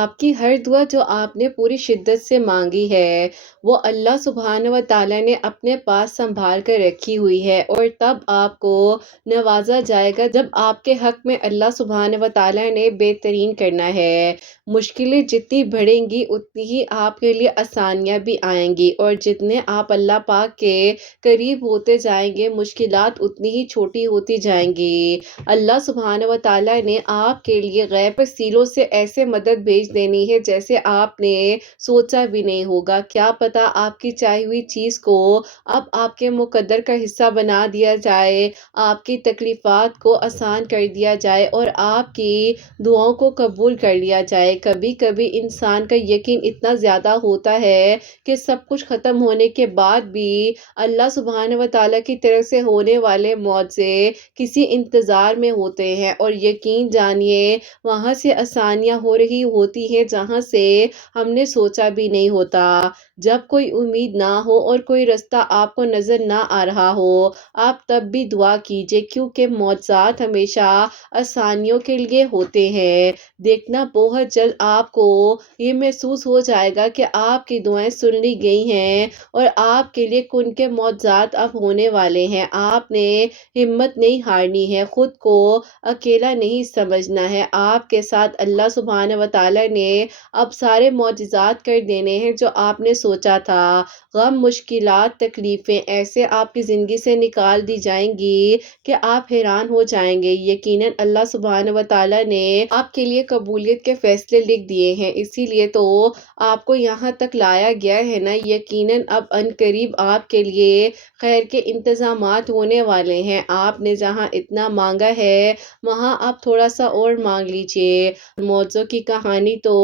آپ کی ہر دعا جو آپ نے پوری شدت سے مانگی ہے وہ اللہ سبحانہ و تعالیٰ نے اپنے پاس سنبھال کر رکھی ہوئی ہے، اور تب آپ کو نوازا جائے گا جب آپ کے حق میں اللہ سبحانہ و تعالیٰ نے بہترین کرنا ہے۔ مشکلیں جتنی بڑھیں گی اتنی ہی آپ کے لیے آسانیاں بھی آئیں گی، اور جتنے آپ اللہ پاک کے قریب ہوتے جائیں گے مشکلات اتنی ہی چھوٹی ہوتی جائیں گی۔ اللہ سبحانہ و تعالیٰ نے آپ کے لیے غیب وسیلوں سے ایسے مدد بھیج دینی ہے جیسے آپ نے سوچا بھی نہیں ہوگا۔ کیا پتا آپ کی چاہی ہوئی چیز کو اب آپ کے مقدر کا حصہ بنا دیا جائے، آپ کی تکلیفات کو آسان کر دیا جائے اور آپ کی دعاؤں کو قبول کر لیا جائے۔ کبھی کبھی انسان کا یقین اتنا زیادہ ہوتا ہے کہ سب کچھ ختم ہونے کے بعد بھی اللہ سبحانہ و تعالیٰ کی طرف سے ہونے والے معجزے کسی انتظار میں ہوتے ہیں، اور یقین جانیے وہاں سے آسانیاں ہو رہی ہوتی ہیں جہاں سے ہم نے سوچا بھی نہیں ہوتا۔ جب کوئی امید نہ ہو اور کوئی رستہ آپ کو نظر نہ آ رہا ہو، آپ تب بھی دعا کیجئے، کیونکہ معجزات ہمیشہ آسانیوں کے لیے ہوتے ہیں۔ دیکھنا بہت جلد آپ کو یہ محسوس ہو جائے گا کہ آپ کی دعائیں سن لی گئی ہیں اور آپ کے لیے کن کے معجزات اب ہونے والے ہیں۔ آپ نے ہمت نہیں ہارنی ہے، خود کو اکیلا نہیں سمجھنا ہے۔ آپ کے ساتھ اللہ سبحانہ و تعالیٰ نے اب سارے معجزات کر دینے ہیں جو آپ نے سوچا تھا۔ غم، مشکلات، تکلیفیں ایسے آپ کی زندگی سے نکال دی جائیں گی کہ آپ حیران ہو جائیں گے۔ یقیناً اللہ سبحانہ و تعالیٰ نے آپ کے لیے قبولیت کے فیصلے لکھ دیے ہیں، اسی لیے تو آپ کو یہاں تک لایا گیا ہے نا۔ یقیناً اب عنقریب آپ کے لیے خیر کے انتظامات ہونے والے ہیں۔ آپ نے جہاں اتنا مانگا ہے وہاں آپ تھوڑا سا اور مانگ لیجئے۔ معجزوں کی کہانی تو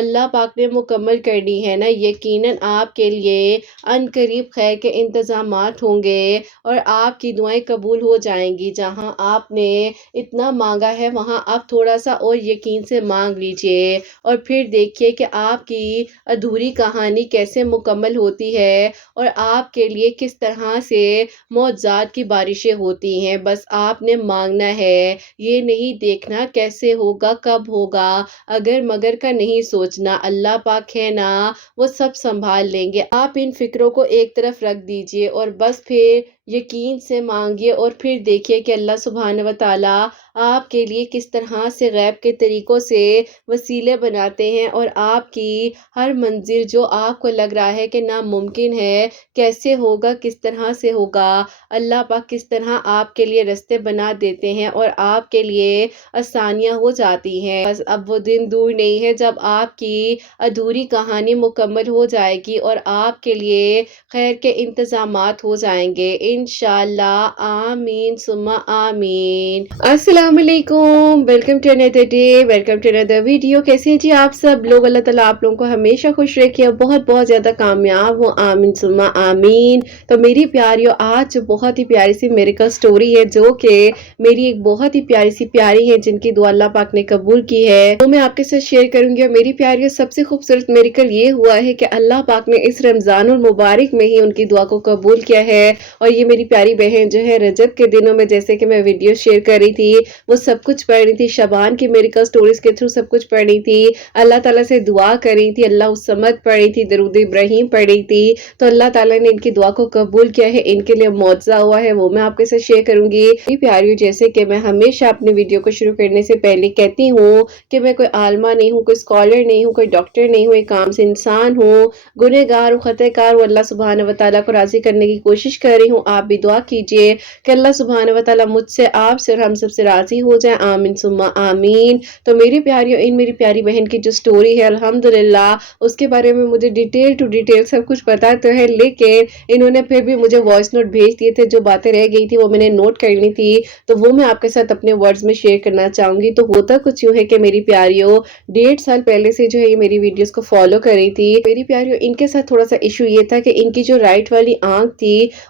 اللہ پاک نے مکمل کرنی ہے نا۔ یقیناً آپ کے لیے عنقریب خیر کے انتظامات ہوں گے اور آپ کی دعائیں قبول ہو جائیں گی۔ جہاں آپ نے اتنا مانگا ہے وہاں آپ تھوڑا سا اور یقین سے مانگ لیجئے، اور پھر دیکھیے کہ آپ کی ادھوری کہانی کیسے مکمل ہوتی ہے اور آپ کے لیے کس طرح سے معجزات کی بارشیں ہوتی ہیں۔ بس آپ نے مانگنا ہے، یہ نہیں دیکھنا کیسے ہوگا، کب ہوگا، اگر مگر کا نہیں سوچنا۔ اللہ پاک ہے نا، وہ سب سنبھال لیں گے۔ آپ ان فکروں کو ایک طرف رکھ دیجئے اور بس پھر یقین سے مانگیے، اور پھر دیکھیے کہ اللہ سبحانہ و تعالیٰ آپ کے لیے کس طرح سے غیب کے طریقوں سے وسیلے بناتے ہیں، اور آپ کی ہر منزل جو آپ کو لگ رہا ہے کہ ناممکن ہے، کیسے ہوگا، کس طرح سے ہوگا، اللہ پاک کس طرح آپ کے لیے رستے بنا دیتے ہیں اور آپ کے لیے آسانیاں ہو جاتی ہیں۔ بس اب وہ دن دور نہیں ہے جب آپ کی ادھوری کہانی مکمل ہو جائے گی اور آپ کے لیے خیر کے انتظامات ہو جائیں گے انشاءاللہ۔ آمین ثم آمین۔ السلام علیکم، welcome to another day، welcome to another video. کیسے ہیں جی آپ سب لوگ؟ اللہ تعالیٰ آپ لوگوں کو ہمیشہ خوش رکھے، بہت بہت زیادہ کامیاب ہوں، آمین ثم آمین۔ تو میری پیاریوں، آج بہت ہی پیاری سی میریکل سٹوری ہے جو کہ میری ایک بہت ہی پیاری سی پیاری ہے جن کی دعا اللہ پاک نے قبول کی ہے، وہ میں آپ کے ساتھ شیئر کروں گی۔ اور میری پیاریوں، سب سے خوبصورت میریکل یہ ہوا ہے کہ اللہ پاک نے اس رمضان المبارک میں ہی ان کی دعا کو قبول کیا ہے، اور یہ میری پیاری بہن جو ہے رجب کے دنوں میں جیسے کہ میں ویڈیو شیئر کر رہی تھی وہ سب کچھ پڑھ رہی تھی، شعبان کی میریکل سٹوریز کے تھرو سب کچھ پڑھ رہی تھی، اللہ تعالیٰ سے دعا کر رہی تھی، اللہ الصمد پڑھ رہی تھی، درود ابراہیم پڑھ رہی تھی۔ تو اللہ تعالیٰ نے ان کی دعا کو قبول کیا ہے، ان کے لیے معجزہ ہوا ہے، وہ میں آپ کے ساتھ شیئر کروں گی۔ میری پیاریوں، جیسے کہ میں ہمیشہ اپنے ویڈیو کو شروع کرنے سے پہلے کہتی ہوں کہ میں کوئی عالمہ نہیں ہوں، کوئی اسکالر نہیں ہوں، کوئی ڈاکٹر نہیں ہوں، ایک عام سے انسان ہوں، گنہگار ہوں، خطا کار ہوں، اللہ سبحانہ و تعالیٰ کو راضی کرنے کی کوشش کر رہی ہوں۔ آپ بھی دعا کیجئے کہ اللہ سبحانہ و تعالیٰ مجھ سے، آپ سے اور ہم سب سے راضی ہو جائیں، آمین ثم آمین۔ تو میری پیاریوں، ان میری پیاری بہن کی جو سٹوری ہے الحمدللہ اس کے بارے میں مجھے ڈیٹیل ٹو ڈیٹیل سب کچھ پتا تو ہے، لیکن انہوں نے پھر بھی مجھے وائس نوٹ بھیج دیے تھے، جو باتیں رہ گئی تھی وہ میں نے نوٹ کر لی تھی، تو وہ میں آپ کے ساتھ اپنے ورڈز میں شیئر کرنا چاہوں گی۔ تو ہوتا کچھ یوں ہے کہ میری پیاریوں 1.5 سال پہلے سے جو ہے یہ میری ویڈیوز کو فالو کر رہی تھی۔ میری پیاریوں، ان کے ساتھ تھوڑا سا ایشو یہ تھا کہ ان کی جو رائٹ والی آنکھ تھی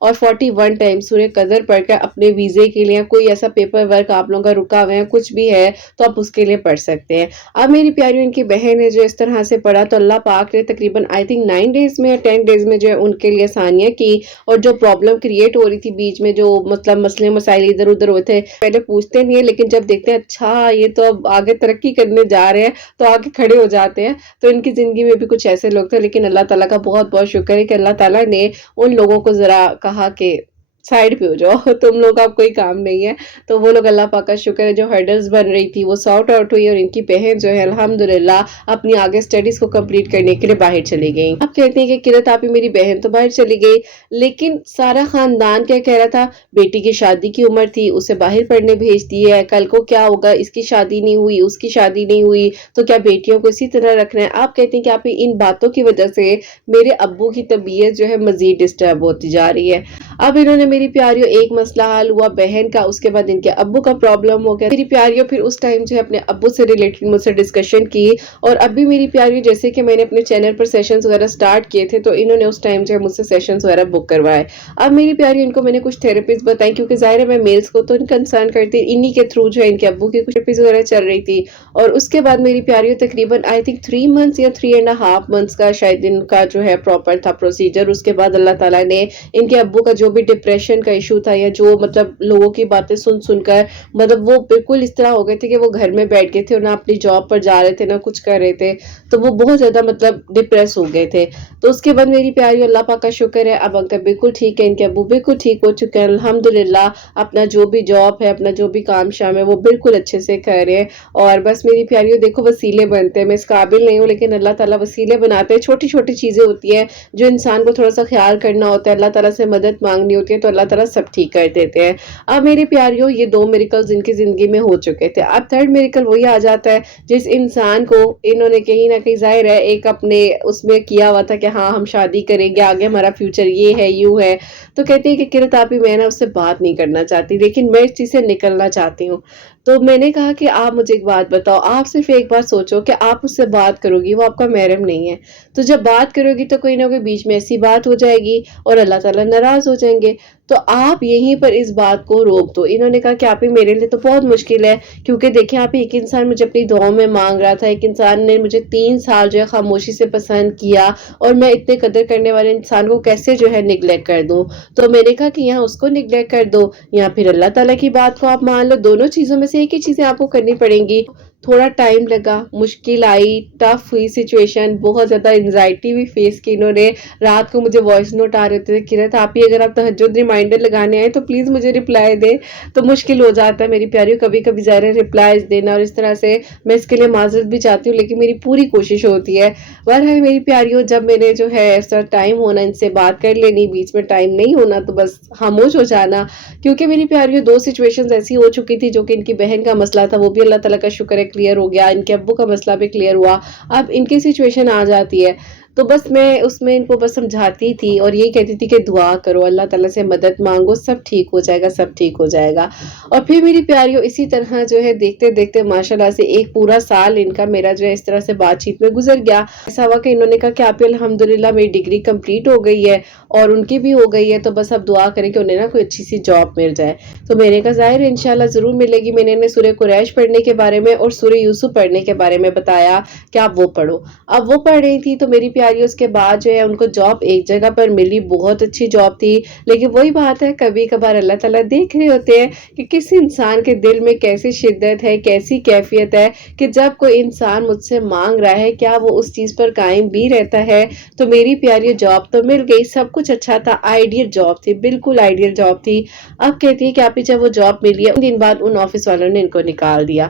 اور 41 ٹائم سورہ قدر پڑھ کر اپنے ویزے کے لیے کوئی ایسا پیپر ورک آپ لوگوں کا رکا ہوا ہے کچھ بھی ہے تو آپ اس کے لیے پڑھ سکتے ہیں۔ اب میری پیاری ان کی بہن ہے جو اس طرح سے پڑھا تو اللہ پاک نے تقریباً آئی تھنک 9 ڈیز میں 10 ڈیز میں جو ہے ان کے لیے آسانیاں کی، اور جو پرابلم کریٹ ہو رہی تھی بیچ میں، جو مطلب مسئلے مسائل ادھر ادھر ہوتے ہیں، پہلے پوچھتے نہیں ہیں لیکن جب دیکھتے ہیں اچھا یہ تو اب آگے ترقی کرنے جا رہے ہیں تو آگے کھڑے ہو جاتے ہیں۔ تو ان کی زندگی میں بھی کچھ ایسے لوگ تھے، لیکن اللہ تعالیٰ کا بہت بہت شکر ہے کہ اللہ تعالیٰ نے ان لوگوں کو ذرا کہا کہ سائڈ پہ ہو جاؤ، تم لوگ کا اب کوئی کام نہیں ہے۔ تو وہ لوگ اللہ پاک کا شکر ہے جو ہرڈلز بن رہی تھی وہ سارٹ آؤٹ ہوئی، اور ان کی بہن جو ہے الحمدللہ اپنی آگے سٹڈیز کو کمپلیٹ کرنے کے لیے باہر چلی گئی۔ اب کہتے ہیں کہ قرت آپی میری بہن تو باہر چلی گئی، لیکن سارا خاندان کیا کہہ رہا تھا، بیٹی کی شادی کی عمر تھی، اسے باہر پڑھنے بھیج دی ہے، کل کو کیا ہوگا، اس کی شادی نہیں ہوئی، اس کی شادی نہیں ہوئی تو کیا بیٹیوں کو اسی طرح رکھنا ہے۔ آپ کہتے ہیں کہ آپ ان باتوں کی وجہ سے میرے ابو کی طبیعت جو ہے مزید ڈسٹرب ہوتی جا رہی ہے۔ اب انہوں نے میری پیاریوں ایک مسئلہ حل ہوا بہن کا، اس کے بعد ان کے ابو کا پرابلم ہو گیا۔ میری پیاریوں پھر اس ٹائم جو ہے اپنے ابو سے ریلیٹڈ مجھ سے ڈسکشن کی، اور اب بھی میری پیاریوں جیسے کہ میں نے اپنے چینل پر سیشنز وغیرہ سٹارٹ کیے تھے تو انہوں نے اس ٹائم جو ہے مجھ سے سیشنز وغیرہ بک کروائے۔ اب میری پیاریوں ان کو میں نے کچھ تھراپیز بتائیں، کیونکہ ظاہر ہے میں میلز کو تو کنسرن کرتی، انہی کے تھرو جو ہے ان کے ابو کی کچھ تھراپیز وغیرہ چل رہی تھی، اور اس کے بعد میری پیاریوں تقریباً آئی تھنک 3 منتھس یا 3.5 منتھس کا شاید ان کا جو ہے پراپر تھا پروسیجر۔ اس کے بعد اللہ تعالیٰ نے ان کے ابو کا جو بھی ڈپریشن کا ایشو تھا، یا جو مطلب لوگوں کی باتیں سن سن کر مطلب وہ بالکل اس طرح ہو گئے تھے کہ وہ گھر میں بیٹھ گئے تھے اور نہ اپنی جاب پر جا رہے تھے نہ کچھ کر رہے تھے، تو وہ بہت زیادہ مطلب ڈپریس ہو گئے تھے۔ تو اس کے بعد میری پیاری اللہ پاک کا شکر ہے اب انکل بالکل ٹھیک ہے، ان کے ابو بالکل ٹھیک ہو چکے ہیں الحمدللہ، اپنا جو بھی جاب ہے اپنا جو بھی کام شام ہے وہ بالکل اچھے سے کر رہے ہیں۔ اور بس میری پیاریوں دیکھو وسیلے بنتے ہیں، میں اس قابل نہیں ہوں لیکن اللہ تعالیٰ وسیلے بناتے ہیں، چھوٹی چھوٹی چیزیں ہوتی ہیں جو انسان کو تھوڑا سا خیال کرنا ہوتا ہے، اللہ تعالیٰ سے مدد مانگنی ہوتی ہے تو اللہ تعالیٰ سب ٹھیک کر دیتے ہیں۔ اب میری پیاریوں یہ 2 میریکلز ان کی زندگی میں ہو چکے تھے، اب 3rd میریکل وہی آ جاتا ہے جس انسان کو انہوں نے کہیں نہ کہیں ظاہر ہے ایک اپنے اس میں کیا ہوا تھا کہ ہاں ہم شادی کریں گے، آگے ہمارا فیوچر یہ ہے یوں ہے، تو کہتے ہیں کہ قرت آپی میں نا اس سے بات نہیں کرنا چاہتی لیکن میں اس چیز سے نکلنا چاہتی ہوں۔ تو میں نے کہا کہ آپ مجھے ایک بات بتاؤ، آپ صرف ایک بار سوچو کہ آپ اس سے بات کرو گی، وہ آپ کا محرم نہیں ہے، تو جب بات کرو گی تو کوئی نہ کوئی بیچ میں ایسی بات ہو جائے گی اور اللہ تعالیٰ ناراض ہو جائیں گے، تو آپ یہیں پر اس بات کو روک دو۔ انہوں نے کہا کہ آپ ہی میرے لیے تو بہت مشکل ہے، کیونکہ دیکھیں آپ ایک انسان مجھے اپنی دعاؤں میں مانگ رہا تھا، ایک انسان نے مجھے 3 سال جو ہے خاموشی سے پسند کیا، اور میں اتنے قدر کرنے والے انسان کو کیسے جو ہے نیگلیکٹ کر دوں۔ تو میں نے کہا کہ یہاں اس کو نیگلیکٹ کر دو یا پھر اللہ تعالیٰ کی بات کو آپ مان لو، دونوں چیزوں میں سے ایک ہی چیزیں آپ کو کرنی پڑیں گی۔ تھوڑا ٹائم لگا، مشکل آئی، ٹف ہوئی سچویشن، بہت زیادہ انزائٹی بھی فیس کی انہوں نے، رات کو مجھے وائس نوٹ آ رہے تھے، قرت آپ ہی اگر آپ تہجد ریمائنڈر لگانے آئے تو پلیز مجھے رپلائی دے، تو مشکل ہو جاتا ہے میری پیاریوں کبھی کبھی ظاہر ہے رپلائیز دینا، اور اس طرح سے میں اس کے لیے معذرت بھی چاہتی ہوں لیکن میری پوری کوشش ہوتی ہے۔ بہرحال میری پیاریوں جب میں نے جو ہے ایسا ٹائم ہونا ان سے بات کر لینی، بیچ میں ٹائم نہیں ہونا تو بس خاموش ہو جانا، کیونکہ میری پیاریوں 2 سچویشنز ایسی ہو چکی تھی جو کہ ان کی بہن کا مسئلہ تھا وہ بھی اللہ تعالیٰ کا شکر ہے کلیئر ہو گیا، ان کے ابو کا مسئلہ بھی کلیئر ہوا، اب ان کی سچویشن آ جاتی ہے تو بس میں اس میں ان کو بس سمجھاتی تھی اور یہی کہتی تھی کہ دعا کرو، اللہ تعالیٰ سے مدد مانگو، سب ٹھیک ہو جائے گا، سب ٹھیک ہو جائے گا۔ اور پھر میری پیاریوں اسی طرح جو ہے دیکھتے دیکھتے ماشاءاللہ سے ایک پورا سال ان کا میرا جو ہے اس طرح سے بات چیت میں گزر گیا۔ ایسا ہوا کہ انہوں نے کہا کہ آپ الحمدللہ میری ڈگری کمپلیٹ ہو گئی ہے اور ان کی بھی ہو گئی ہے، تو بس اب دعا کریں کہ انہیں نا کوئی اچھی سی جاب مل جائے۔ تو میں نے کہا ظاہر ہے انشاءاللہ ضرور ملے گی، میں نے انہیں سورہ قریش پڑھنے کے بارے میں اور سورہ یوسف پڑھنے کے بارے میں بتایا کہ آپ وہ پڑھو۔ اب وہ پڑھ رہی تھی تو میری پیاری اس کے بعد جو ہے ان کو جاب ایک جگہ پر ملی، بہت اچھی جاب تھی، لیکن وہی بات ہے کبھی کبھار اللہ تعالیٰ دیکھ رہے ہوتے ہیں کہ کسی انسان کے دل میں کیسی شدت ہے، کیسی کیفیت ہے، کہ جب کوئی انسان مجھ سے مانگ رہا ہے کیا وہ اس چیز پر قائم بھی رہتا ہے۔ تو میری پیاری جاب تو مل گئی، سب کچھ اچھا تھا، آئیڈیل جاب تھی، بالکل آئیڈیل جاب تھی۔ اب کہتی ہے کہ آپ ہی جب وہ جاب ملی ہے ان دن بعد ان آفس والوں نے ان کو نکال دیا۔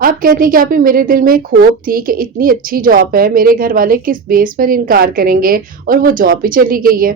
اب کہتے ہیں کہ آپ ہی میرے دل میں ایک خوف تھی کہ اتنی اچھی جاب ہے، میرے گھر والے کس بیس پر انکار کریں گے، اور وہ جاب بھی چلی گئی ہے۔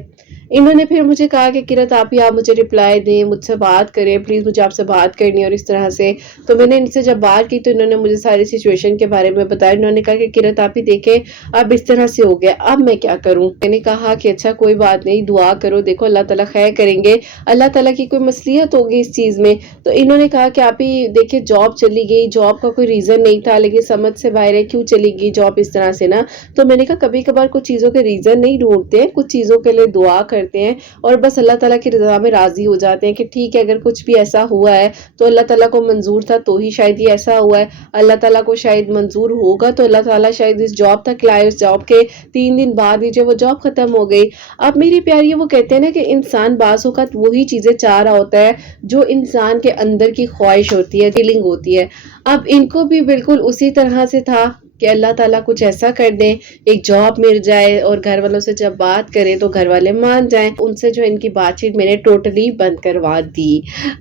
انہوں نے پھر مجھے کہا کہ کرت آپ مجھے رپلائی دیں، مجھ سے بات کریں پلیز، مجھے آپ سے بات کرنی ہے اور اس طرح سے۔ تو میں نے ان سے جب بات کی تو انہوں نے مجھے ساری سچویشن کے بارے میں بتایا۔ انہوں نے کہا کہ کرت آپ ہی دیکھیں اب اس طرح سے ہو گیا، اب میں کیا کروں؟ میں نے کہا کہ اچھا کوئی بات نہیں، دعا کرو، دیکھو اللہ تعالیٰ خیر کریں گے، اللہ تعالیٰ کی کوئی مصلحت ہوگی اس چیز میں۔ تو انہوں نے کہا کہ آپ ہی دیکھیں جاب چلی گئی، جاب کا کوئی ریزن نہیں تھا، لیکن سمجھ سے باہر ہے کیوں چلی گئی جاب اس طرح سے نا۔ تو میں نے کہا کبھی کبھار کچھ چیزوں کے ریزن نہیں ڈھونڈتے ہیں، کچھ چیزوں کے لیے دعا کرتے ہیں اور بس اللہ تعالیٰ کی رضا میں راضی ہو جاتے ہیں کہ ٹھیک ہے اگر کچھ بھی ایسا ہوا ہے تو اللہ تعالیٰ کو منظور تھا تو ہی شاید یہ ایسا ہوا ہے، اللہ تعالیٰ کو شاید منظور ہوگا تو اللہ تعالیٰ شاید اس جاب تک لائے، اس جاب کے 3 دن بعد ہی جو وہ جاب ختم ہو گئی۔ اب میری پیاری وہ کہتے ہیں نا کہ انسان بعض اوقات وہی چیزیں چاہ رہا ہوتا ہے جو انسان کے اندر کی خواہش ہوتی ہے، فیلنگ ہوتی ہے۔ اب ان کو بھی بالکل اسی طرح سے تھا کہ اللہ تعالیٰ کچھ ایسا کر دیں، ایک جاب مل جائے اور گھر والوں سے جب بات کریں تو گھر والے مان جائیں۔ ان سے جو ان کی بات چیت میں نے ٹوٹلی بند کروا دی۔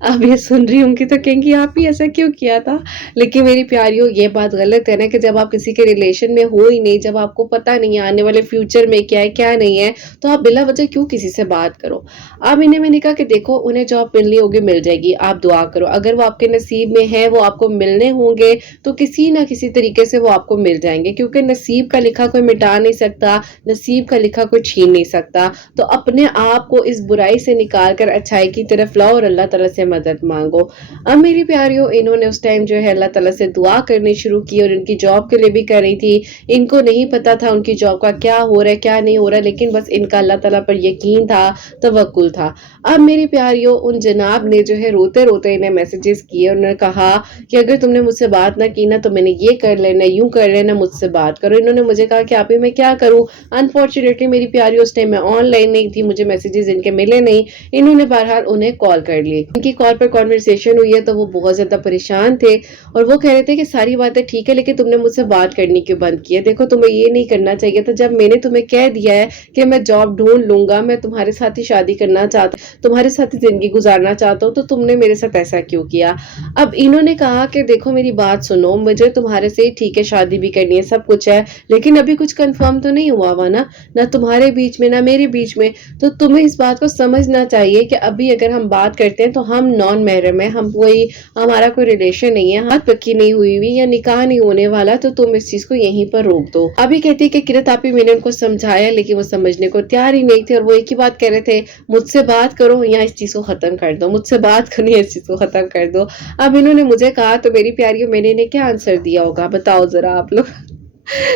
اب یہ سن رہی ہوں گی تو کہیں گی آپ ہی ایسا کیوں کیا تھا؟ لیکن میری پیاریوں یہ بات غلط ہے نا کہ جب آپ کسی کے ریلیشن میں ہو ہی نہیں، جب آپ کو پتہ نہیں ہے آنے والے فیوچر میں کیا ہے کیا نہیں ہے، تو آپ بلا وجہ کیوں کسی سے بات کرو؟ اب انہیں میں نے کہا کہ دیکھو انہیں جاب ملنی ہوگی مل جائے گی، آپ دعا کرو، اگر وہ آپ کے نصیب میں ہے وہ آپ کو ملنے ہوں گے تو کسی نہ کسی طریقے سے وہ آپ کو مل جائیں گے، کیونکہ نصیب کا لکھا کوئی مٹا نہیں سکتا، نصیب کا لکھا کوئی چھین نہیں سکتا۔ تو اپنے آپ کو اس برائی سے نکال کر اچھائی کی طرف لاؤ اور اللہ تعالیٰ سے مدد مانگو۔ اب میری پیاریوں انہوں نے اس ٹائم جو ہے اللہ تعالیٰ سے دعا کرنی شروع کی اور ان کی جاب کے لیے بھی کر رہی تھی۔ ان کو نہیں پتا تھا ان کی جاب کا کیا ہو رہا ہے کیا نہیں ہو رہا، لیکن بس ان کا اللہ تعالیٰ پر یقین تھا، توکل تھا۔ اب میری پیاریوں ان جناب نے جو ہے روتے روتے انہیں میسیجز کیے، انہوں نے کہا کہ اگر تم نے مجھ سے بات نہ کی نا تو میں نے یہ کر لینا، یوں کر لینا، مجھ سے بات کرو۔ انہوں نے مجھے کہا کہ آپ ہی میں کیا کروں؟ انفارچونیٹلی میری پیاری اس ٹائم میں آن لائن نہیں تھی، مجھے میسیجز ان کے ملے نہیں۔ انہوں نے بہرحال انہیں کال کر لی، ان کی کال پر کانورسیشن ہوئی ہے تو وہ بہت زیادہ پریشان تھے اور وہ کہہ رہے تھے کہ ساری باتیں ٹھیک ہے لیکن تم نے مجھ سے بات کرنی کیوں بند کی ہے؟ دیکھو تمہیں یہ نہیں کرنا چاہیے تھا، جب میں نے تمہیں کہہ دیا ہے کہ میں جاب ڈھونڈ لوں گا، میں تمہارے ساتھ ہی شادی کرنا چاہتا ہوں، تمہارے ساتھ ہی زندگی گزارنا چاہتا ہوں، تو تم نے میرے ساتھ ایسا کیوں کیا؟ اب انہوں نے کہا کہ دیکھو میری بات سنو، مجھے تمہارے سے ٹھیک ہے شادی بھی کرنی ہے سب کچھ ہے، لیکن ابھی کچھ کنفرم تو نہیں ہوا نا، نہ تمہارے بیچ میں نہ میرے بیچ میں، تو تمہیں اس بات کو سمجھنا چاہیے کہ ابھی اگر ہم بات کرتے ہیں تو ہم نان محرم ہیں، ہمارا کوئی ریلیشن نہیں ہے، ہاتھ پکی نہیں ہوئی ہوئی یا نکاح نہیں ہونے والا، تو تم اس چیز کو یہیں پر روک دو۔ ابھی کہتی کہ کرت آپ ہی میں نے ان کو سمجھایا لیکن وہ سمجھنے کو تیار ہی نہیں تھے اور وہ ایک ہی بات کہہ رہے تھے، مجھ سے بات کرو یا اس چیز کو ختم کر دو، مجھ سے بات کرو یا اس چیز کو ختم کر دو۔ اب انہوں نے مجھے کہا تو میری پیاریوں میں نے انہیں کیا آنسر دیا ہوگا بتاؤ ذرا آپ لوگ؟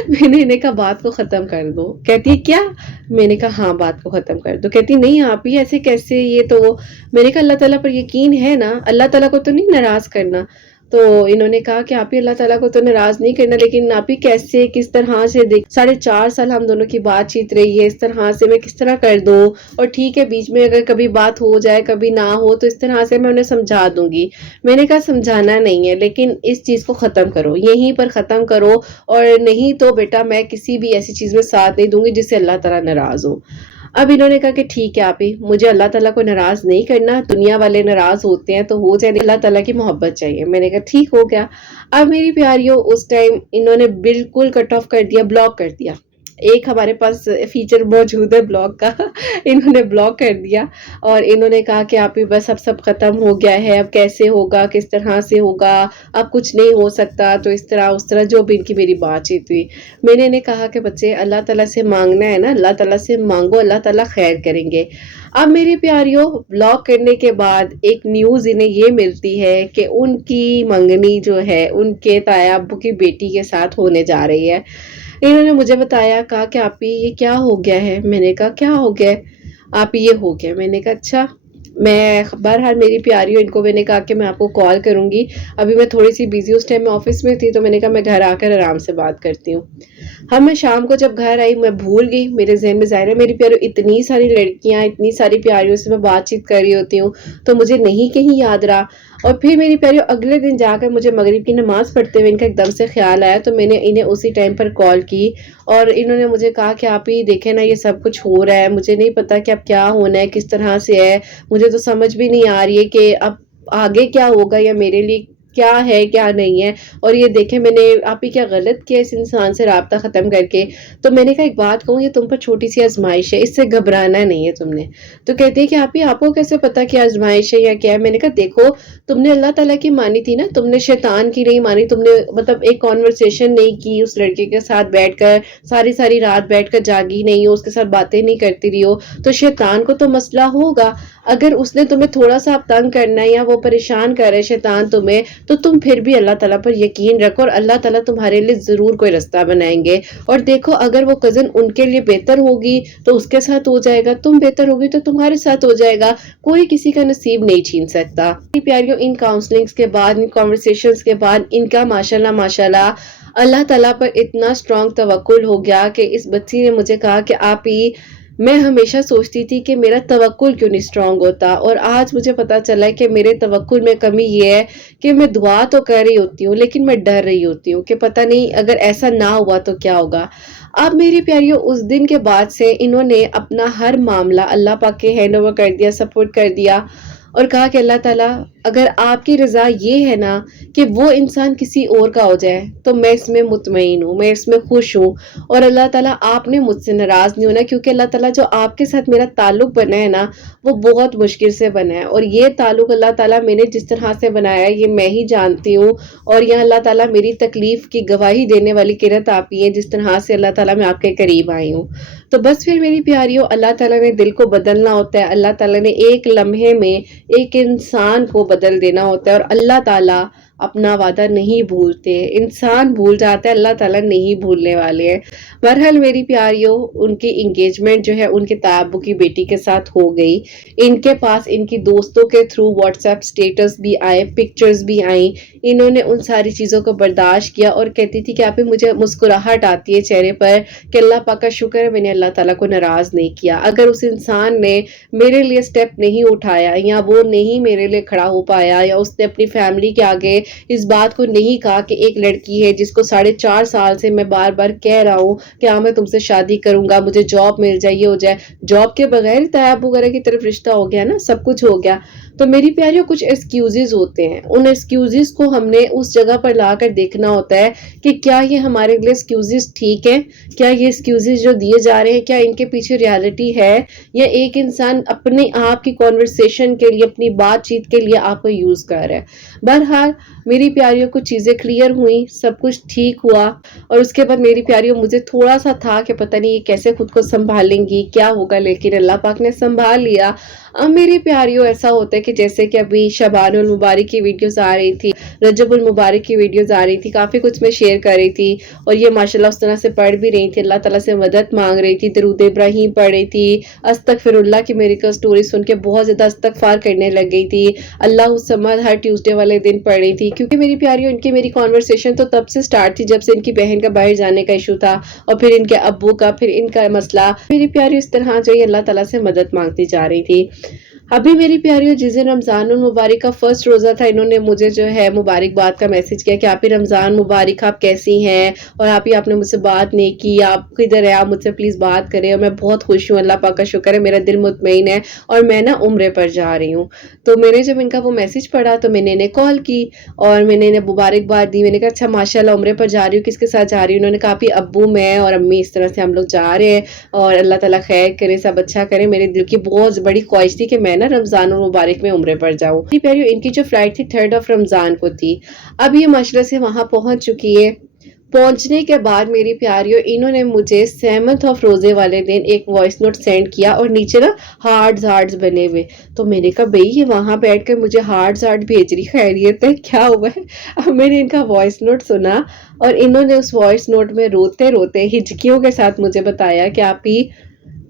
میں نے انہیں کہا بات کو ختم کر دو۔ کہتی ہے کیا؟ میں نے کہا ہاں بات کو ختم کر دو۔ کہتی نہیں آپ ہی ایسے کیسے، یہ تو میں نے کہا اللہ تعالیٰ پر یقین ہے نا، اللہ تعالیٰ کو تو نہیں ناراض کرنا۔ تو انہوں نے کہا کہ آپ ہی اللہ تعالیٰ کو تو ناراض نہیں کرنا، لیکن آپ ہی کیسے کس طرح سے 4.5 سال ہم دونوں کی بات چیت رہی ہے، اس طرح سے میں کس طرح کر دوں؟ اور ٹھیک ہے بیچ میں اگر کبھی بات ہو جائے کبھی نہ ہو تو اس طرح سے میں انہیں سمجھا دوں گی۔ میں نے کہا سمجھانا نہیں ہے لیکن اس چیز کو ختم کرو، یہیں پر ختم کرو، اور نہیں تو بیٹا میں کسی بھی ایسی چیز میں ساتھ نہیں دوں گی جس سے اللہ تعالیٰ ناراض ہو۔ اب انہوں نے کہا کہ ٹھیک ہے آپ ہی، مجھے اللہ تعالیٰ کو ناراض نہیں کرنا، دنیا والے ناراض ہوتے ہیں تو ہو جائے، اللہ تعالیٰ کی محبت چاہیے۔ میں نے کہا ٹھیک ہو گیا۔ اب میری پیاریوں اس ٹائم انہوں نے بالکل کٹ آف کر دیا، بلاک کر دیا۔ ایک ہمارے پاس فیچر موجود ہے بلاک کا، انہوں نے بلاک کر دیا اور انہوں نے کہا کہ آپ ہی بس اب سب ختم ہو گیا ہے، اب کیسے ہوگا، کس طرح سے ہوگا، اب کچھ نہیں ہو سکتا، تو اس طرح جو بھی ان کی میری بات چیت ہوئی۔ میں نے انہیں کہا کہ بچے اللہ تعالیٰ سے مانگنا ہے نا، اللہ تعالیٰ سے مانگو، اللہ تعالیٰ خیر کریں گے۔ اب میری پیاریوں بلاک کرنے کے بعد ایک نیوز انہیں یہ ملتی ہے کہ ان کی منگنی جو ہے ان کے تایا ابو کی بیٹی کے ساتھ ہونے جا رہی ہے۔ انہوں نے مجھے بتایا، کہا کہ آپ ہی یہ کیا ہو گیا ہے؟ میں نے کہا کیا ہو گیا ہے؟ آپ ہی یہ ہو گیا۔ میں نے کہا اچھا، میں بہرحال میری پیاریوں ان کو میں نے کہا کہ میں آپ کو کال کروں گی، ابھی میں تھوڑی سی بیزی اس ٹائم میں آفس میں تھی، تو میں نے کہا میں گھر آ کر آرام سے بات کرتی ہوں۔ میں شام کو جب گھر آئی میں بھول گئی، میرے ذہن میں ظاہر ہے میری پیاریوں اتنی ساری لڑکیاں اتنی ساری پیاریوں سے میں بات چیت کر رہی ہوتی ہوں تو مجھے نہیں کہیں یاد رہا۔ اور پھر میری پیاریوں اگلے دن جا کر مجھے مغرب کی نماز پڑھتے ہوئے ان کا ایک دم سے خیال آیا، تو میں نے انہیں اسی ٹائم پر کال کی اور انہوں نے مجھے کہا کہ آپ ہی دیکھیں نا یہ سب کچھ ہو رہا ہے، مجھے نہیں پتا کہ اب کیا ہونا ہے، کس طرح سے ہے، مجھے تو سمجھ بھی نہیں آ رہی ہے کہ اب آگے کیا ہوگا یا میرے لیے کیا ہے کیا نہیں ہے، اور یہ دیکھیں میں نے آپ ہی کیا غلط کیا اس انسان سے رابطہ ختم کر کے۔ تو میں نے کہا ایک بات کہوں، یہ تم پر چھوٹی سی آزمائش ہے، اس سے گھبرانا نہیں ہے تم نے۔ تو کہتے ہیں کہ آپ کو کیسے پتا کہ آزمائش ہے یا کیا ہے؟ میں نے کہا دیکھو، تم نے اللہ تعالیٰ کی مانی تھی نا، تم نے شیطان کی نہیں مانی، تم نے مطلب ایک کانورسیشن نہیں کی اس لڑکے کے ساتھ بیٹھ کر، ساری ساری رات بیٹھ کر جاگی نہیں ہو، اس کے ساتھ باتیں نہیں کرتی رہی ہو، تو شیطان کو تو مسئلہ ہوگا۔ اگر اس نے تمہیں تھوڑا سا تنگ کرنا ہے یا وہ پریشان کر رہے شیطان تمہیں، تو تم پھر بھی اللہ تعالیٰ پر یقین رکھو، اور اللہ تعالیٰ تمہارے لیے ضرور کوئی رستہ بنائیں گے۔ اور دیکھو اگر وہ کزن ان کے لیے بہتر ہوگی تو اس کے ساتھ ہو جائے گا، تم بہتر ہوگی تو تمہارے ساتھ ہو جائے گا، کوئی کسی کا نصیب نہیں چھین سکتا۔ پیاریوں، ان کاؤنسلنگز کے بعد، ان کانورسیشنز کے بعد، ان کا ماشاءاللہ اللہ تعالیٰ پر اتنا اسٹرانگ توکل ہو گیا کہ اس بچی نے مجھے کہا کہ آپ ہی، میں ہمیشہ سوچتی تھی کہ میرا توکل کیوں نہیں اسٹرانگ ہوتا، اور آج مجھے پتا چلا ہے کہ میرے توکل میں کمی یہ ہے کہ میں دعا تو کر رہی ہوتی ہوں لیکن میں ڈر رہی ہوتی ہوں کہ پتہ نہیں اگر ایسا نہ ہوا تو کیا ہوگا۔ اب میری پیاریوں، اس دن کے بعد سے انہوں نے اپنا ہر معاملہ اللہ پاک کے ہینڈ اوور کر دیا، سپورٹ کر دیا، اور کہا کہ اللہ تعالیٰ اگر آپ کی رضا یہ ہے نا کہ وہ انسان کسی اور کا ہو جائے تو میں اس میں مطمئن ہوں، میں اس میں خوش ہوں، اور اللہ تعالیٰ آپ نے مجھ سے ناراض نہیں ہونا، کیونکہ اللہ تعالیٰ جو آپ کے ساتھ میرا تعلق بنا ہے نا وہ بہت مشکل سے بنا ہے، اور یہ تعلق اللہ تعالیٰ میں نے جس طرح سے بنایا ہے یہ میں ہی جانتی ہوں، اور یہاں اللہ تعالیٰ میری تکلیف کی گواہی دینے والی قرت آپ ہی ہے جس طرح سے اللہ تعالیٰ میں آپ کے قریب آئی ہوں۔ تو بس پھر میری پیاریوں، اللہ تعالیٰ نے دل کو بدلنا ہوتا ہے، اللہ تعالیٰ نے ایک لمحے میں ایک انسان کو بدل دینا ہوتا ہے، اور اللہ تعالیٰ اپنا وعدہ نہیں بھولتے، انسان بھول جاتا ہے، اللہ تعالیٰ نہیں بھولنے والے ہیں۔ بہرحال میری پیاریوں، ان کی انگیجمنٹ جو ہے ان کے تابو کی بیٹی کے ساتھ ہو گئی۔ ان کے پاس ان کی دوستوں کے تھرو واٹس ایپ سٹیٹس بھی آئے، پکچرز بھی آئیں، انہوں نے ان ساری چیزوں کو برداشت کیا، اور کہتی تھی کہ آپ مجھے مسکراہٹ آتی ہے چہرے پر کہ اللہ پاک کا شکر ہے میں نے اللہ تعالیٰ کو ناراض نہیں کیا، اگر اس انسان نے میرے لیے سٹیپ نہیں اٹھایا یا وہ نہیں میرے لیے کھڑا ہو پایا، یا اس نے اپنی فیملی کے آگے اس بات کو نہیں کہا کہ ایک لڑکی ہے جس کو 4.5 سال سے میں بار بار کہہ رہا ہوں کہ ہاں میں تم سے شادی کروں گا، مجھے جاب مل جائے، یہ ہو جائے، جاب کے بغیر طیب وغیرہ کی طرف رشتہ ہو گیا نا، سب کچھ ہو گیا۔ تو میری پیاریوں، کچھ ایکسکیوزز ہوتے ہیں، ان ایکسکیوزز کو ہم نے اس جگہ پر لا کر دیکھنا ہوتا ہے کہ کیا یہ ہمارے لیے ایکسکیوزز ٹھیک ہے، کیا یہ ایکسکیوزز جو دیے جا رہے ہیں کیا ان کے پیچھے ریالٹی ہے، یا ایک انسان اپنے آپ کی کانورسیشن کے لیے، اپنی بات چیت کے لیے آپ کو یوز کر رہا ہے۔ بہرحال میری پیاریوں، کچھ چیزیں کلیئر ہوئیں، سب کچھ ٹھیک ہوا، اور اس کے بعد میری پیاریوں مجھے تھوڑا سا تھا کہ پتہ نہیں یہ کیسے خود کو سنبھالیں گی، کیا ہوگا، لیکن اللہ پاک نے سنبھال لیا۔ اب میری پیاریوں ایسا ہوتا ہے کہ جیسے کہ ابھی شعبان المبارک کی ویڈیوز آ رہی تھی، رجب المبارک کی ویڈیوز آ رہی تھی، کافی کچھ میں شیئر کر رہی تھی، اور یہ ماشاءاللہ اس طرح سے پڑھ بھی رہی تھی، اللہ تعالیٰ سے مدد مانگ رہی تھی، درود ابراہیم پڑھ رہی تھی، استغفر اللہ کی میریکل سٹوری سن کے بہت زیادہ استغفار کرنے لگ گئی تھی، اللہ الصمد ہر ٹیوزڈے والے دن پڑھ رہی تھی، کیونکہ میری پیاریوں ان کی میری کانورسیشن تو تب سے سٹارٹ تھی جب سے ان کی بہن کا باہر جانے کا ایشو تھا، اور پھر ان کے ابو کا، پھر ان کا مسئلہ، میری پیاریوں اس طرح جو ہے اللہ تعالیٰ سے مدد مانگتی جا رہی تھی۔ ابھی میری پیاریوں جس دن رمضان المبارک کا فرسٹ روزہ تھا، انہوں نے مجھے جو ہے مبارکباد کا میسج کیا کہ آپ ہی رمضان مبارک، آپ کیسی ہیں، اور آپ نے مجھ سے بات نہیں کی، آپ کدھر ہے، آپ مجھ سے پلیز بات کریں، اور میں بہت خوش ہوں، اللہ پاک کا شکر ہے، میرا دل مطمئن ہے، اور میں نا عمرے پر جا رہی ہوں۔ تو میں نے جب ان کا وہ میسج پڑھا تو میں نے انہیں کال کی اور میں نے انہیں مبارکباد دی، میں نے کہا اچھا ماشاءاللہ عمرے پر جا رہی ہوں، کس کے ساتھ جا رہی ہوں؟ انہوں نے کہا آپ ابو، میں اور امی، اس طرح سے ہم لوگ جا رہے ہیں، اور اللہ تعالیٰ خیر کرے، سب اچھا کرے۔ میرے دل کی بہت بڑی خواہش تھی کہ میں نا رمضان المبارک میں عمرے پر جاؤں۔ پیاریوں ان کی جو فلائٹ تھی 3 رمضان کو تھی، اب یہ ماشاءاللہ سے وہاں پہنچ چکی ہے۔ پہنچنے کے بعد میری پیاریوں انہوں نے مجھے 7 روزے والے دن ایک وائس نوٹ سینڈ کیا، اور نیچے نا ہارٹس بنے ہوئے، تو میں نے کہا بھئی یہ وہاں بیٹھ کر مجھے ہارٹ بھیج رہی، خیریت ہے، کیا ہوا ہے؟ اب میں نے ان کا وائس نوٹ سنا، اور انہوں نے اس وائس نوٹ میں روتے روتے ہچکیوں کے ساتھ مجھے بتایا کہ آپ ہی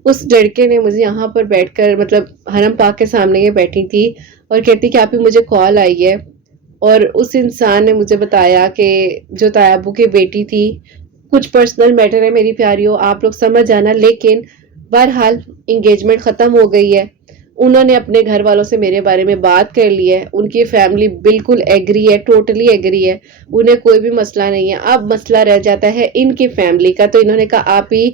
اس لڑکے نے مجھے یہاں پر بیٹھ کر، مطلب حرم پاک کے سامنے یہ بیٹھی تھی، اور کہتی کہ آپ ہی مجھے کال آئی ہے، اور اس انسان نے مجھے بتایا کہ جو طیبو کی بیٹی تھی، کچھ پرسنل میٹر ہے میری پیاریوں، آپ لوگ سمجھ جانا، لیکن بہرحال انگیجمنٹ ختم ہو گئی ہے، انہوں نے اپنے گھر والوں سے میرے بارے میں بات کر لی ہے، ان کی فیملی بالکل ایگری ہے، ٹوٹلی ایگری ہے، انہیں کوئی بھی مسئلہ نہیں ہے۔ اب مسئلہ رہ جاتا ہے ان کی فیملی کا، تو انہوں نے کہا آپ ہی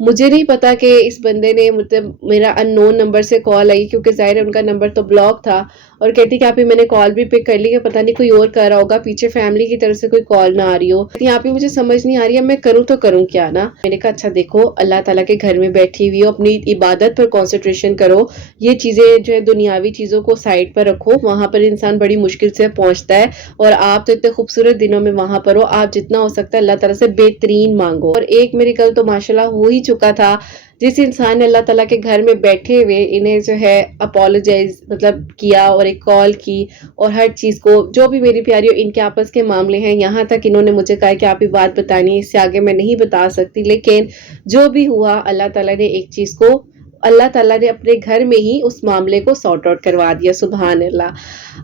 مجھے نہیں پتا کہ اس بندے نے مطلب میرا ان نون نمبر سے کال آئی، کیونکہ ظاہر ہے ان کا نمبر تو بلاک تھا، اور کہتی کہ آپ ہی میں نے کال بھی پک کر لی کہ پتہ نہیں کوئی اور کر رہا ہوگا، پیچھے فیملی کی طرف سے کوئی کال نہ آ رہی ہو، یہاں پہ مجھے سمجھ نہیں آ رہی ہے میں کروں تو کروں کیا نا۔ میں نے کہا اچھا دیکھو اللہ تعالیٰ کے گھر میں بیٹھی ہوئی ہو، اپنی عبادت پر کنسنٹریشن کرو، یہ چیزیں جو ہے دنیاوی چیزوں کو سائڈ پر رکھو، وہاں پر انسان بڑی مشکل سے پہنچتا ہے، اور آپ تو اتنے خوبصورت دنوں میں وہاں پر ہو، آپ جتنا ہو سکتا ہے اللہ تعالیٰ سے بہترین مانگو۔ اور ایک میریکل تو ماشاءاللہ ہو ہی چکا تھا، جس انسان نے اللہ تعالیٰ کے گھر میں بیٹھے ہوئے انہیں جو ہے اپولوجائز مطلب کیا اور ایک کال کی، اور ہر چیز کو جو بھی میری پیاریوں ان کے آپس کے معاملے ہیں، یہاں تک انہوں نے مجھے کہا کہ آپ ہی بات بتانی ہے، اس سے آگے میں نہیں بتا سکتی، لیکن جو بھی ہوا اللہ تعالیٰ نے ایک چیز کو، اللہ تعالیٰ نے اپنے گھر میں ہی اس معاملے کو سارٹ آؤٹ کروا دیا، سبحان اللہ۔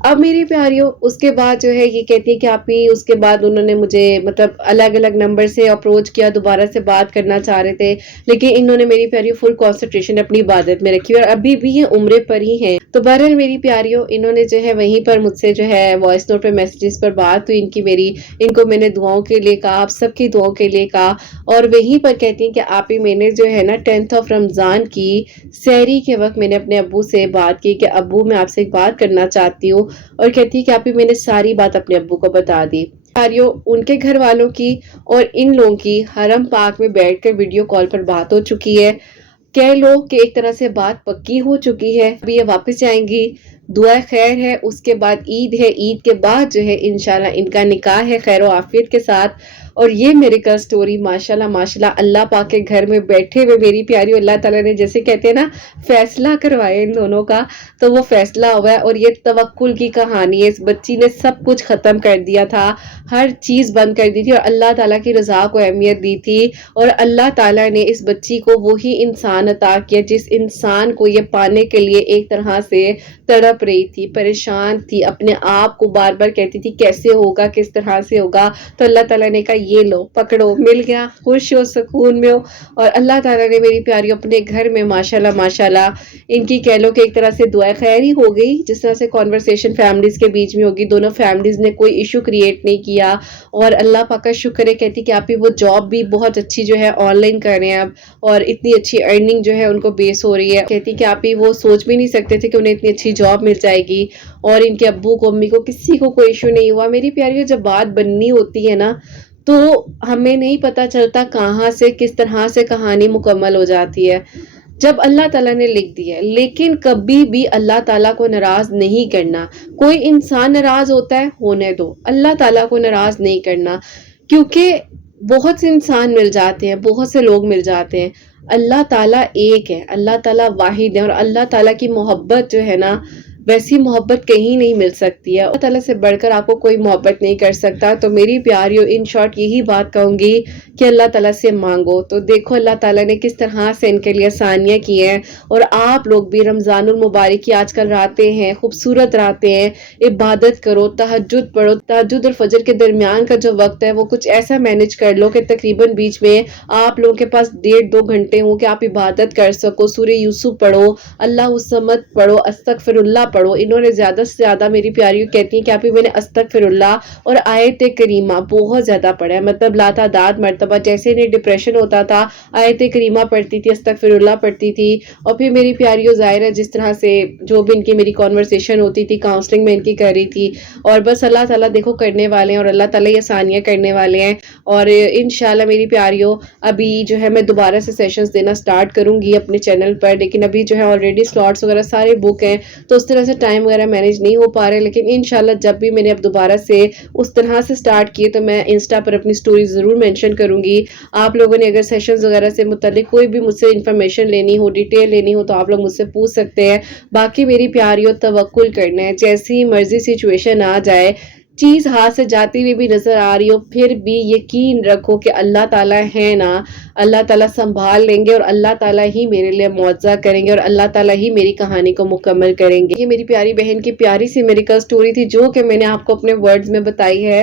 اب میری پیاریوں اس کے بعد جو ہے یہ کہتی ہے کہ آپ ہی، اس کے بعد انہوں نے مجھے مطلب الگ الگ نمبر سے اپروچ کیا، دوبارہ سے بات کرنا چاہ رہے تھے، لیکن انہوں نے میری پیاریوں فل کنسنٹریشن اپنی عبادت میں رکھی، اور ابھی بھی یہ عمرے پر ہی ہیں۔ تو بہرحال میری پیاریوں انہوں نے جو ہے وہیں پر مجھ سے جو ہے وائس نوٹ پہ میسیجز پر بات ہوئی ان کو میں نے دعاؤں کے لیے کہا، آپ سب کی دعاؤں کے لیے کہا، اور وہیں پر کہتی ہیں کہ آپ ہی میں نے جو ہے نا 10 رمضان کی سحری کے وقت میں نے اپنے ابو سے بات کی کہ ابو میں آپ سے ایک بات کرنا چاہتی ہوں، اور کہتی ہے کہ آپ ہی میں نے ساری بات اپنے ابو کو بتا دی۔ ان کے گھر والوں کی اور ان لوگوں کی حرم پاک میں بیٹھ کر ویڈیو کال پر بات ہو چکی ہے، کہہ لو کہ ایک طرح سے بات پکی ہو چکی ہے، ابھی یہ واپس جائیں گی، دعا خیر ہے، اس کے بعد عید ہے، عید کے بعد جو ہے انشاءاللہ ان کا نکاح ہے خیر و عافیت کے ساتھ۔ اور یہ میریکل سٹوری ماشاءاللہ ماشاءاللہ اللہ پاک کے گھر میں بیٹھے ہوئے میری پیاری اللہ تعالیٰ نے جیسے کہتے ہیں نا فیصلہ کروایا ان دونوں کا، تو وہ فیصلہ ہوا ہے، اور یہ توکل کی کہانی ہے۔ اس بچی نے سب کچھ ختم کر دیا تھا، ہر چیز بند کر دی تھی، اور اللہ تعالیٰ کی رضا کو اہمیت دی تھی، اور اللہ تعالیٰ نے اس بچی کو وہی انسان عطا کیا جس انسان کو یہ پانے کے لیے ایک طرح سے تڑپ رہی تھی، پریشان تھی، اپنے آپ کو بار بار کہتی تھی کیسے ہوگا، کس طرح سے ہوگا، تو اللہ تعالیٰ نے کہا یہ لو پکڑو، مل گیا، خوش ہو، سکون میں ہو۔ اور اللہ تعالیٰ نے میری پیاری اپنے گھر میں ماشاءاللہ ماشاءاللہ ان کی کہہ لو کہ ایک طرح سے دعا خیر ہی ہو گئی، جس طرح سے کانورسیشن فیملیز کے بیچ میں ہوگی، دونوں فیملیز نے کوئی ایشو کریٹ نہیں کیا، اور اللہ پاک کا شکر ہے۔ کہتی کہ آپ ہی وہ جاب بھی بہت اچھی جو ہے آن لائن کر رہے ہیں اب، اور اتنی اچھی ارننگ جو ہے ان کو بیس ہو رہی ہے۔ کہتی کہ آپ ہی وہ سوچ بھی نہیں سکتے تھے کہ انہیں اتنی اچھی جاب مل جائے گی، اور ان کے ابو کو امی کو کسی کو کوئی ایشو نہیں ہوا۔ میری پیاریوں جب بات بننی ہوتی ہے نا تو ہمیں نہیں پتا چلتا کہاں سے کس طرح سے کہانی مکمل ہو جاتی ہے، جب اللہ تعالیٰ نے لکھ دی ہے۔ لیکن کبھی بھی اللہ تعالیٰ کو ناراض نہیں کرنا، کوئی انسان ناراض ہوتا ہے ہونے دو، اللہ تعالیٰ کو ناراض نہیں کرنا، کیونکہ بہت سے انسان مل جاتے ہیں، بہت سے لوگ مل جاتے ہیں، اللہ تعالیٰ ایک ہے، اللہ تعالیٰ واحد ہے، اور اللہ تعالیٰ کی محبت جو ہے نا ویسی محبت کہیں نہیں مل سکتی ہے، اللہ تعالیٰ سے بڑھ کر آپ کو کوئی محبت نہیں کر سکتا۔ تو میری پیاریوں ان شارٹ یہی بات کہوں گی کہ اللہ تعالیٰ سے مانگو، تو دیکھو اللہ تعالیٰ نے کس طرح سے ان کے لیے آسانیاں کی ہیں، اور آپ لوگ بھی رمضان المبارک کی آج کل راتیں ہیں، خوبصورت راتیں ہیں، عبادت کرو، تہجد پڑھو، تہجد اور فجر کے درمیان کا جو وقت ہے وہ کچھ ایسا مینج کر لو کہ تقریباً بیچ میں آپ لوگوں کے پاس 1.5-2 گھنٹے ہوں کہ آپ عبادت کر سکو، سورہ یوسف پڑھو، اللہ الصمد پڑھو، استغفر اللہ پڑھو۔ انہوں نے زیادہ سے زیادہ میری پیاریوں کہتی ہیں کہ آپ ہی میں نے استغفر اللہ اور آیت کریمہ بہت زیادہ پڑھا ہے، مطلب لاتعداد مرتبہ، جیسے انہیں ڈپریشن ہوتا تھا آیت کریمہ پڑھتی تھی، استغفر اللہ پڑھتی تھی، اور پھر میری پیاریوں ظاہر ہے جس طرح سے جو بھی ان کی میری کانورسیشن ہوتی تھی، کاؤنسلنگ میں ان کی کر رہی تھی، اور بس اللہ تعالیٰ دیکھو کرنے والے ہیں، اور اللہ تعالیٰ یہ آسانیاں کرنے والے ہیں، اور انشاءاللہ میری پیاریوں ابھی جو ہے میں دوبارہ سے سیشنز دینا سٹارٹ کروں گی اپنے چینل پر، لیکن ابھی جو ہے آلریڈی سلاٹس وغیرہ سارے بک ہیں، تو اس طرح سے ٹائم وغیرہ مینیج نہیں ہو پا رہے، لیکن انشاءاللہ جب بھی میں نے اب دوبارہ سے اس طرح سے سٹارٹ کیے تو میں انسٹا پر اپنی سٹوری ضرور مینشن کروں گی۔ آپ لوگوں نے اگر سیشنز وغیرہ سے متعلق کوئی بھی مجھ سے انفارمیشن لینی ہو، ڈیٹیل لینی ہو، تو آپ لوگ مجھ سے پوچھ سکتے ہیں۔ باقی میری پیاریوں توکل کرنا ہے، جیسی مرضی سچویشن آ جائے، چیز ہاتھ سے جاتی ہوئی بھی نظر آ رہی ہو، پھر بھی یقین رکھو کہ اللہ تعالیٰ ہے نا، اللہ تعالیٰ سنبھال لیں گے، اور اللہ تعالیٰ ہی میرے لیے معجزہ کریں گے، اور اللہ تعالیٰ ہی میری کہانی کو مکمل کریں گے۔ یہ میری پیاری بہن کی پیاری سی میریکل سٹوری تھی جو کہ میں نے آپ کو اپنے ورڈز میں بتائی ہے۔